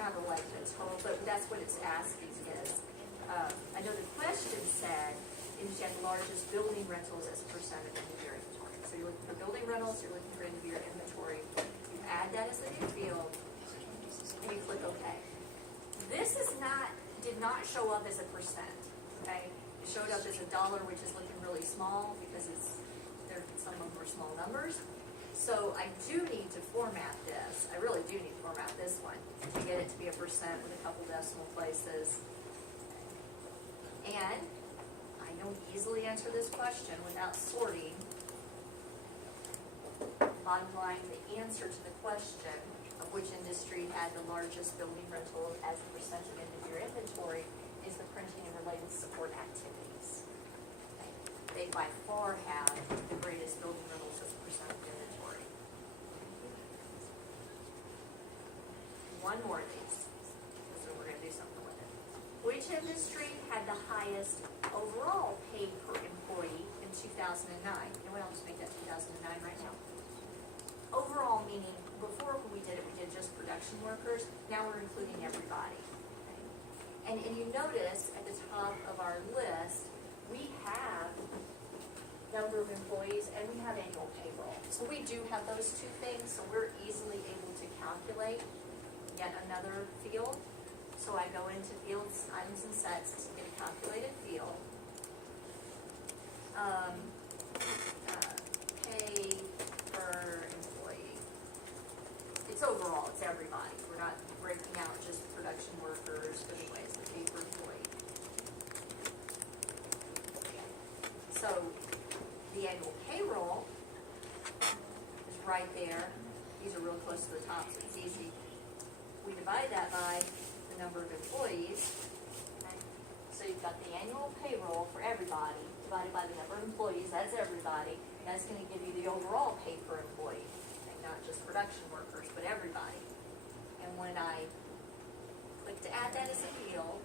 have like a total, but that's what it's asking is. I know the question said, is you have the largest building rentals as a percent of end of year inventory. So you're looking for building rentals, you're looking for end of year inventory. You add that as a new field, and you click OK. This did not show up as a percent. Okay, it showed up as a dollar, which is looking really small because some of them are small numbers. So I do need to format this. I really do need to format this one to get it to be a percent with a couple decimal places. And I don't easily answer this question without sorting. Bottom line, the answer to the question of which industry had the largest building rental as a percent of end of year inventory is the printing and related support activities. Okay. They by far have the greatest building rentals as a percent of inventory. One more of these, so we're going to do something with it. Which industry had the highest overall pay per employee in 2009? You know what, I'll just make that 2009 right now. Overall meaning, before when we did it, we did just production workers. Now we're including everybody. Okay? And you notice at the top of our list, we have number of employees and we have annual payroll. So we do have those two things, so we're easily able to calculate yet another field. So I go into fields, items, and sets to get a calculated field. Pay per employee. It's overall, it's everybody. We're not breaking out just production workers, but anyways, the pay per employee. So the annual payroll is right there. These are real close to the top, so it's easy. We divide that by the number of employees. Okay? So you've got the annual payroll for everybody divided by the number of employees, that's everybody. That's going to give you the overall pay per employee, okay? Not just production workers, but everybody. And when I click to add that as a field,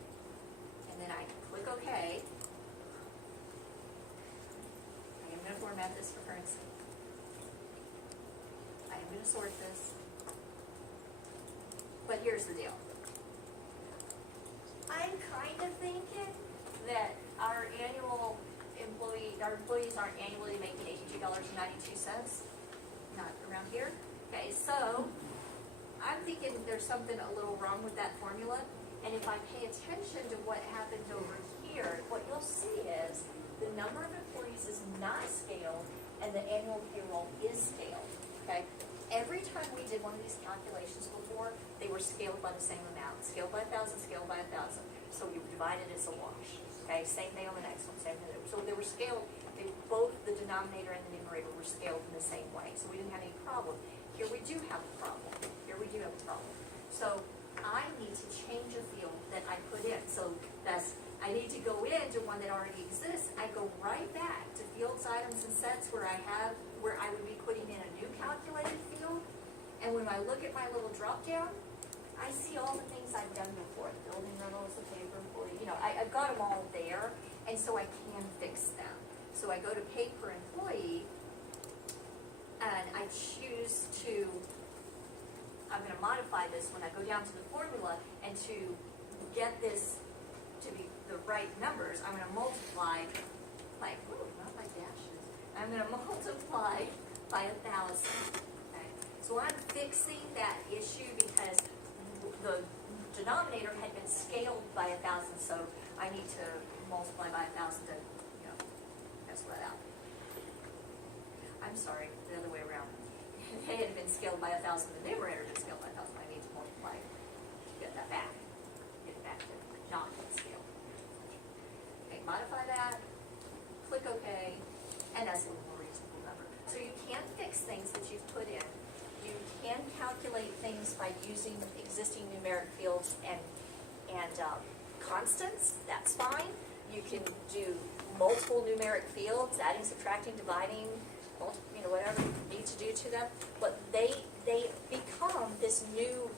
and then I click OK, I am going to format this for currency. I am going to sort this. But here's the deal. I'm kind of thinking that our employees aren't annually making $82.92. Not around here. Okay, so I'm thinking there's something a little wrong with that formula. And if I pay attention to what happened over here, what you'll see is the number of employees is not scaled and the annual payroll is scaled. Okay? Every time we did one of these calculations before, they were scaled by the same amount. Scaled by 1,000, scaled by 1,000. So you divided as a wash. Okay, same thing on the next one, same thing. So they were scaled, both the denominator and the numerator were scaled in the same way. So we didn't have any problem. Here we do have a problem. Here we do have a problem. So I need to change a field that I put in. So I need to go into one that already exists. I go right back to fields, items, and sets where I would be putting in a new calculated field. And when I look at my little drop down, I see all the things I've done before. The building rentals, the pay per employee, I've got them all there, and so I can fix them. So I go to pay per employee, and I choose to, I'm going to modify this when I go down to the formula, and to get this to be the right numbers, I'm going to multiply by, not by dashes, I'm going to multiply by 1,000. Okay? So I'm fixing that issue because the denominator had been scaled by 1,000, so I need to multiply by 1,000 to, cancel that out. I'm sorry, the other way around. They had been scaled by 1,000, the numerator had been scaled by 1,000. I need to multiply to get that back. Get it back to not get scaled. Okay, modify that, click OK, and that's a more reasonable number. So you can fix things that you've put in. You can calculate things by using existing numeric fields and constants. That's fine. You can do multiple numeric fields, adding, subtracting, dividing, whatever you need to do to them. But they become this new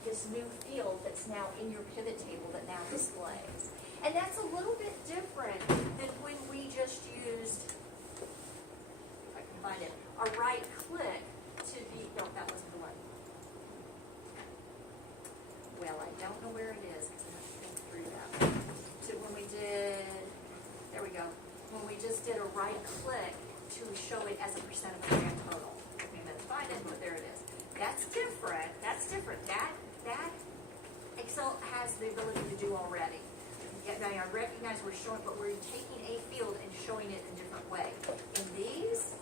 field that's now in your pivot table that now displays. And that's a little bit different than when we just used, if I can find it, a right click to be, no, that wasn't the one. Well, I don't know did a right click to show it as a percent of the grand total. Okay, that's fine, but there it is. That's different, that Excel has the ability to do already. Yeah, now I recognize we're showing, but we're taking a field and showing it in a different way. In these,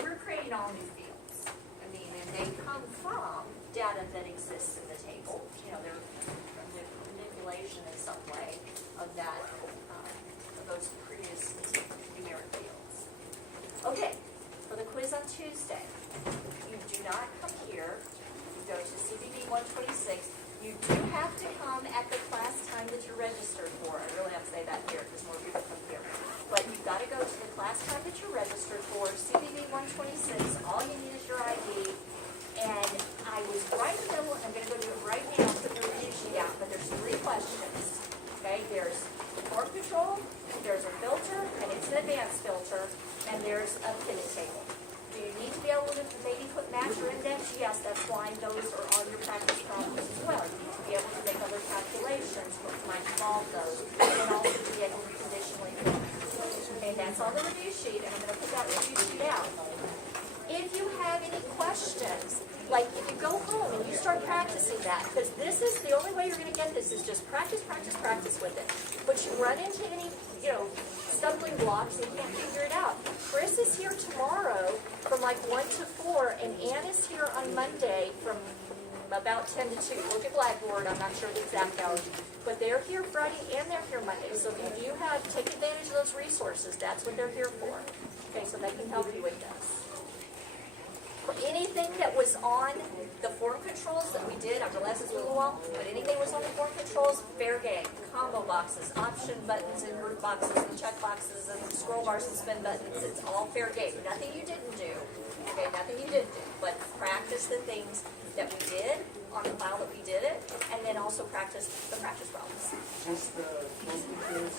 we're creating all new fields. I mean, and they come from data that exists in the table. You know, they're manipulation in some way of that, of those previous numeric fields. Okay, for the quiz on Tuesday, you do not come here. You go to CBB 126. You do have to come at the class time that you're registered for. I really have to say that here because more people come here. But you've got to go to the class time that you're registered for, CBB 126. All you need is your ID. And I was right in the middle, I'm going to go do it right now, put the review sheet out, but there's 3 questions. Okay, there's form control, there's a filter, and it's an advanced filter, and there's a pivot table. Do you need to be able to maybe put match or index? Yes, that's why those are on your practice problems as well. You need to be able to make other calculations, which might involve those, and also to be able to conditionally filter. Okay, that's on the review sheet, and I'm going to put that review sheet out. If you have any questions, like if you go home and you start practicing that, because this is the only way you're going to get this is just practice, practice, practice with it. But you run into any, stumbling blocks and you can't figure it out. Chris is here tomorrow from like 1 to 4, and Ann is here on Monday from about 10 to 2. Look at Blackboard, I'm not sure the exact hours. But they're here Friday and they're here Monday. So if you do take advantage of those resources, that's what they're here for. Okay, so they can help you with this. Anything that was on the form controls that we did, I realize it's a little while, but anything that was on the form controls, fair game. Combo boxes, option buttons, invert boxes, and check boxes, and scroll bars and spin buttons, it's all fair game. Nothing you didn't do, okay, nothing you didn't do, but practice the things that we did on the file that we did it, and then also practice the practice problems. Just the form controls,